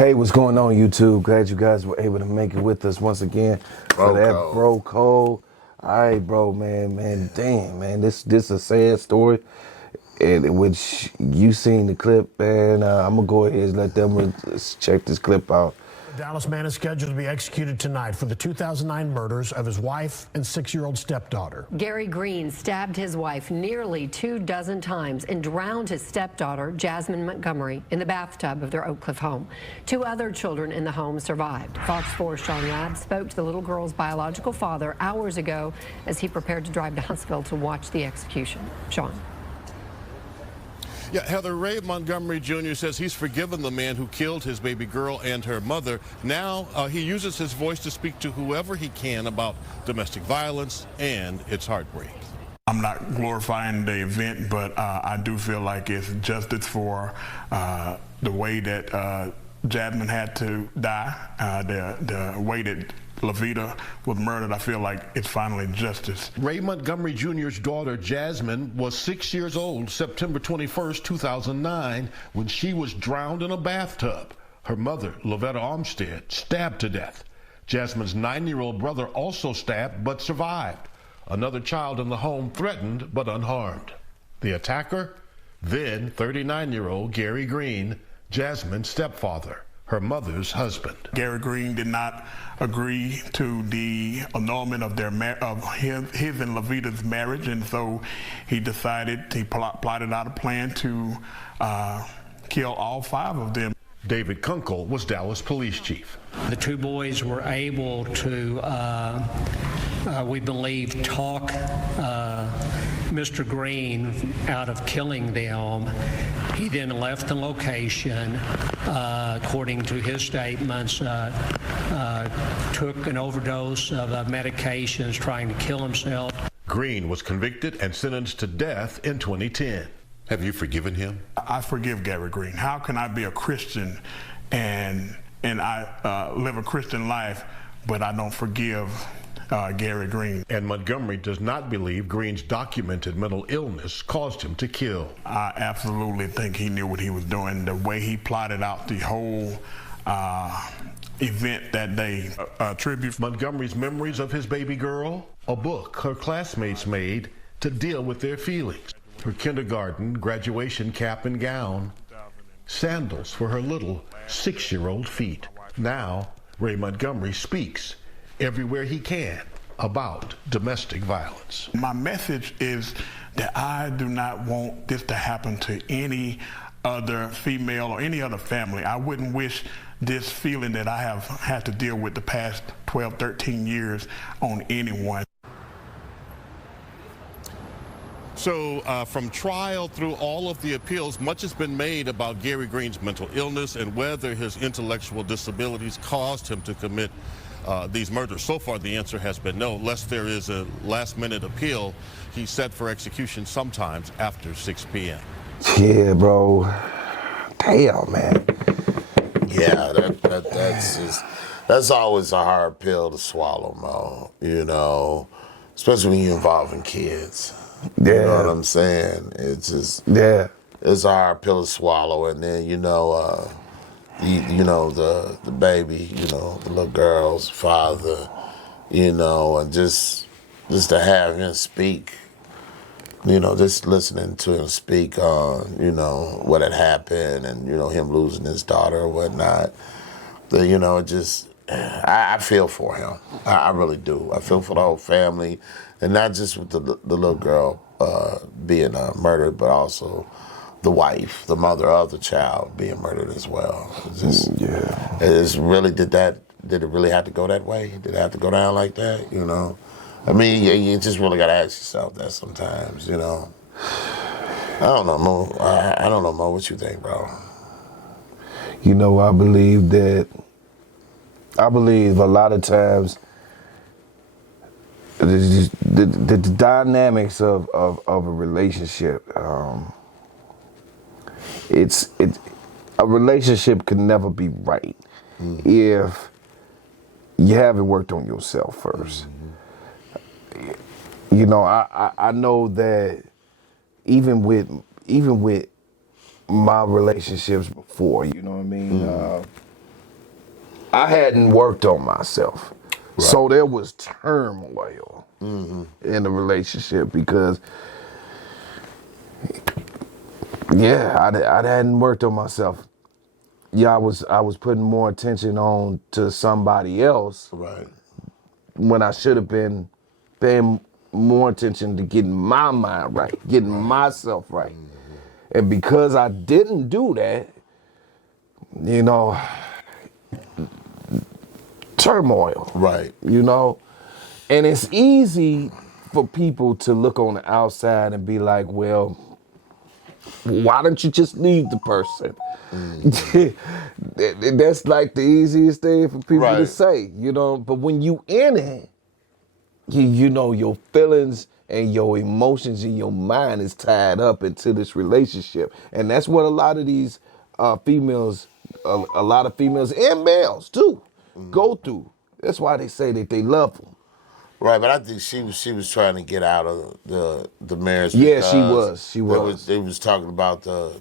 Hey, what's going on, YouTube? Glad you guys were able to make it with us once again for that Bro Code. All right, bro, man, damn, man, this is a sad story, in which you seen the clip, man. I'm gonna go ahead and let them check this clip out. A Dallas man is scheduled to be executed tonight for the 2009 murders of his wife and 6-year-old stepdaughter. Gary Green stabbed his wife nearly 24 times and drowned his stepdaughter, Jasmine Montgomery, in the bathtub of their Oak Cliff home. 2 other children in the home survived. Fox 4's Sean Ladd spoke to the little girl's biological father hours ago as he prepared to drive to Huntsville to watch the execution. Sean. Yeah, Heather, Ray Montgomery Jr. says he's forgiven the man who killed his baby girl and her mother. Now he uses his voice to speak to whoever he can about domestic violence and its heartbreak. I'm not glorifying the event, but I do feel like it's justice for the way that Jasmine had to die, the way that Lavita was murdered. I feel like it's finally justice. Ray Montgomery Jr.'s daughter, Jasmine, was 6 years old September 21st, 2009, when she was drowned in a bathtub. Her mother, Lavetta Armstead, stabbed to death. Jasmine's 9-year-old brother also stabbed but survived. Another child in the home threatened but unharmed. The attacker? Then 39-year-old Gary Green, Jasmine's stepfather, her mother's husband. Gary Green did not agree to the annulment of his and Lavita's marriage, and so he decided, he plotted out a plan to kill all 5 of them. David Kunkel was Dallas police chief. The 2 boys were able to, we believe, talk Mr. Green out of killing them. He then left the location, according to his statements, took an overdose of medications trying to kill himself. Green was convicted and sentenced to death in 2010. Have you forgiven him? I forgive Gary Green. How can I be a Christian and I live a Christian life, but I don't forgive Gary Green? And Montgomery does not believe Green's documented mental illness caused him to kill. I absolutely think he knew what he was doing. The way he plotted out the whole event that day. Tribute Montgomery's memories of his baby girl, a book her classmates made to deal with their feelings. Her kindergarten graduation cap and gown, sandals for her little 6-year-old feet. Now, Ray Montgomery speaks everywhere he can about domestic violence. My message is that I do not want this to happen to any other female or any other family. I wouldn't wish this feeling that I have had to deal with the past 12, 13 years on anyone. So from trial through all of the appeals, much has been made about Gary Green's mental illness and whether his intellectual disabilities caused him to commit these murders. So far, the answer has been no, unless there is a last-minute appeal. He's set for execution sometimes after 6 p.m. Yeah, bro. Damn, man. Yeah, that's always a hard pill to swallow, Mo. You know, especially when you're involving kids. Yeah. You know what I'm saying? It's just, yeah, it's a hard pill to swallow. And then, you know, the baby, you know, the little girl's father, you know, and just to have him speak, you know, just listening to him speak on, you know, what had happened and, you know, him losing his daughter or whatnot. You know, just, I feel for him. I really do. I feel for the whole family, and not just with the little girl being murdered, but also the wife, the mother of the child being murdered as well. It's just, yeah. It's really, did it really have to go that way? Did it have to go down like that, you know? I mean, you just really got to ask yourself that sometimes, you know? I don't know, Mo. I don't know, Mo. What you think, bro? You know, I believe a lot of times the dynamics of a relationship, a relationship can never be right if you haven't worked on yourself first. You know, I know that even with my relationships before, you know what I mean? I hadn't worked on myself. Right. So there was turmoil in the relationship because, I hadn't worked on myself. Yeah, I was putting more attention on to somebody else. Right. When I should have been paying more attention to getting my mind right, getting myself right. And because I didn't do that, turmoil. Right. And it's easy for people to look on the outside and be like, well, why don't you just leave the person? That's like the easiest thing for people to say, but when you in it, your feelings and your emotions and your mind is tied up into this relationship. And that's what a lot of these females, a lot of females and males too, go through. That's why they say that they love them. Right, but I think she was trying to get out of the marriage. Yeah, she was. They was talking about the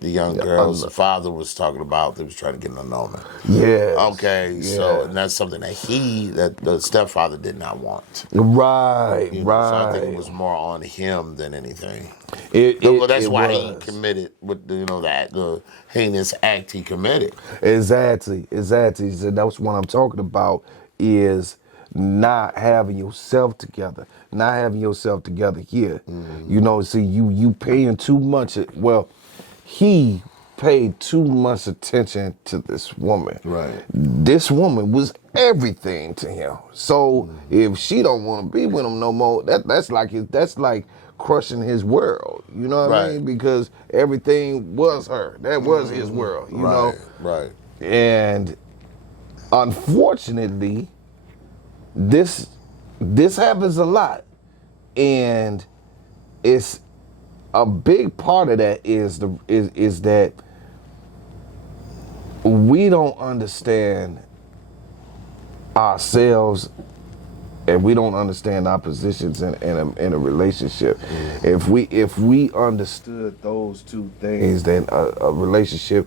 young girls. The father was talking about they was trying to get an annulment. Yeah. Okay, yeah. So and that's something that the stepfather did not want. Right, So I think it was more on him than anything. That's why he committed with the heinous act he committed. Exactly. So that's what I'm talking about is not having yourself together here. See, you paying too much. Well, he paid too much attention to this woman. Right. This woman was everything to him. So if she don't want to be with him no more, that's like crushing his world. You know what I mean? Because everything was her. That was his world. You know. Right. And unfortunately, this happens a lot, and it's a big part of that is that we don't understand ourselves, and we don't understand our positions in a relationship. If we understood those two things, then a relationship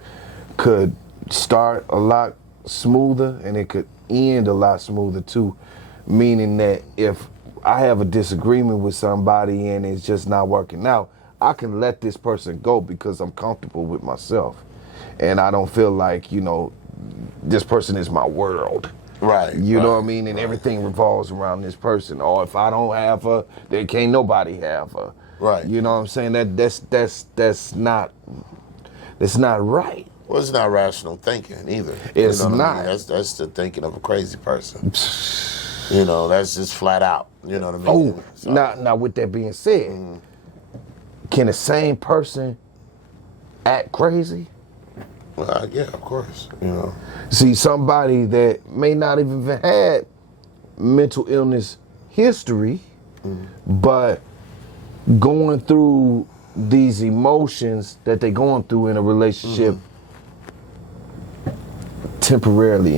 could start a lot smoother, and it could end a lot smoother too. Meaning that if I have a disagreement with somebody and it's just not working out, I can let this person go because I'm comfortable with myself. And I don't feel like, this person is my world. Right. You know what I mean? And everything revolves around this person. Or if I don't have her, then can't nobody have her. Right. You know what I'm saying? That's not right. Well, it's not rational thinking either. It's not. I mean? That's the thinking of a crazy person. That's just flat out. You know what I mean? Oh, so. Now with that being said, can the same person act crazy? Well, yeah, of course. See, somebody that may not even have had mental illness history, but going through these emotions that they're going through in a relationship, become temporarily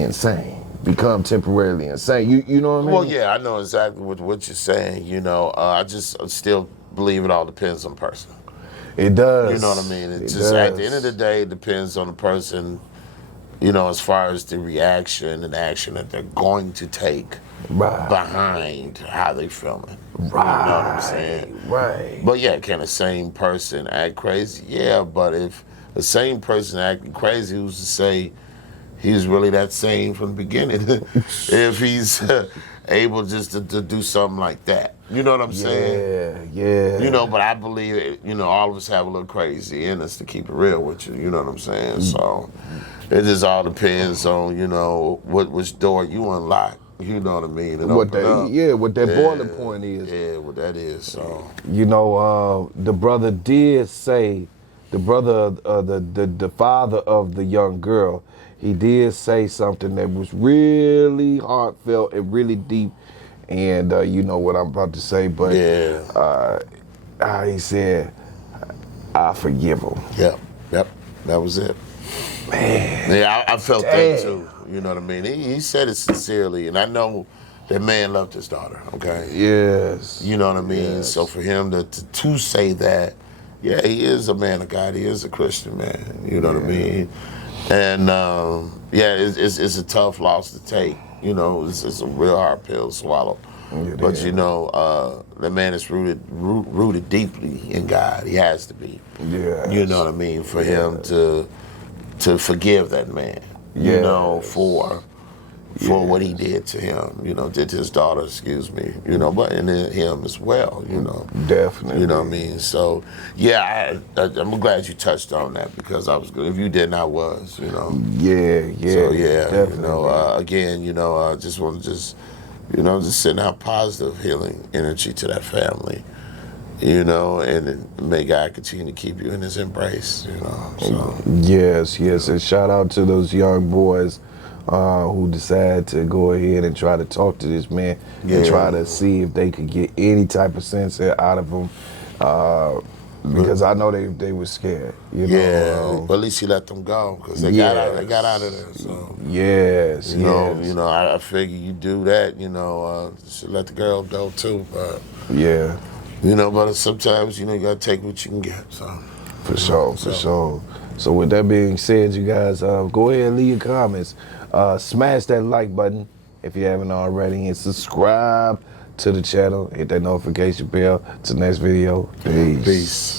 insane. You know what I mean? Well, yeah, I know exactly what you're saying. I just still believe it all depends on the person. It does. You know what I mean? At the end of the day, it depends on the person, as far as the reaction and action that they're going to take behind how they feeling. Right. You know what I'm saying? Right. But yeah, can the same person act crazy? Yeah, but if the same person acting crazy, who's to say he's really that same from the beginning? If he's able just to do something like that. You know what I'm saying? Yeah. But I believe, all of us have a little crazy in us, to keep it real with you. You know what I'm saying? So it just all depends on, which door you unlock. You know what I mean? And what that boiling point is. Yeah, what that is. So the brother did say, the father of the young girl, he did say something that was really heartfelt and really deep, and you know what I'm about to say, but he said, "I forgive him." Yep, that was it. Man, yeah, I felt that too. You know what I mean? He said it sincerely, and I know that man loved his daughter. Okay. Yes. You know what I mean? Yes. So for him to say that, yeah, he is a man of God. He is a Christian man. You know what I mean? And yeah, it's a tough loss to take. You know, it's a real hard pill to swallow. But you know, the man is rooted deeply in God. He has to be. Yeah. You know what I mean? For him to forgive that man. You know, for what he did to him. You know, did to his daughter. Excuse me. You know, but and then him as well. You know. Definitely. You know what I mean? So yeah, I'm glad you touched on that because I was good. If you didn't, I was. You know. Yeah. So yeah, definitely. you know, again, you know, I just want to just send out positive healing energy to that family, you know, and may God continue to keep you in his embrace, you know. So. Yes, and shout out to those young boys who decided to go ahead and try to talk to this man and try to see if they could get any type of sense out of him. Because I know they were scared, you know. Yeah, but at least he let them go because they got out of there. So yes, you know, I figure you do that, you know, should let the girl go too. But yeah, you know, but sometimes you know you gotta take what you can get. So for sure. So with that being said, you guys go ahead and leave your comments. Smash that like button if you haven't already, and subscribe to the channel. Hit that notification bell. To the next video. Peace.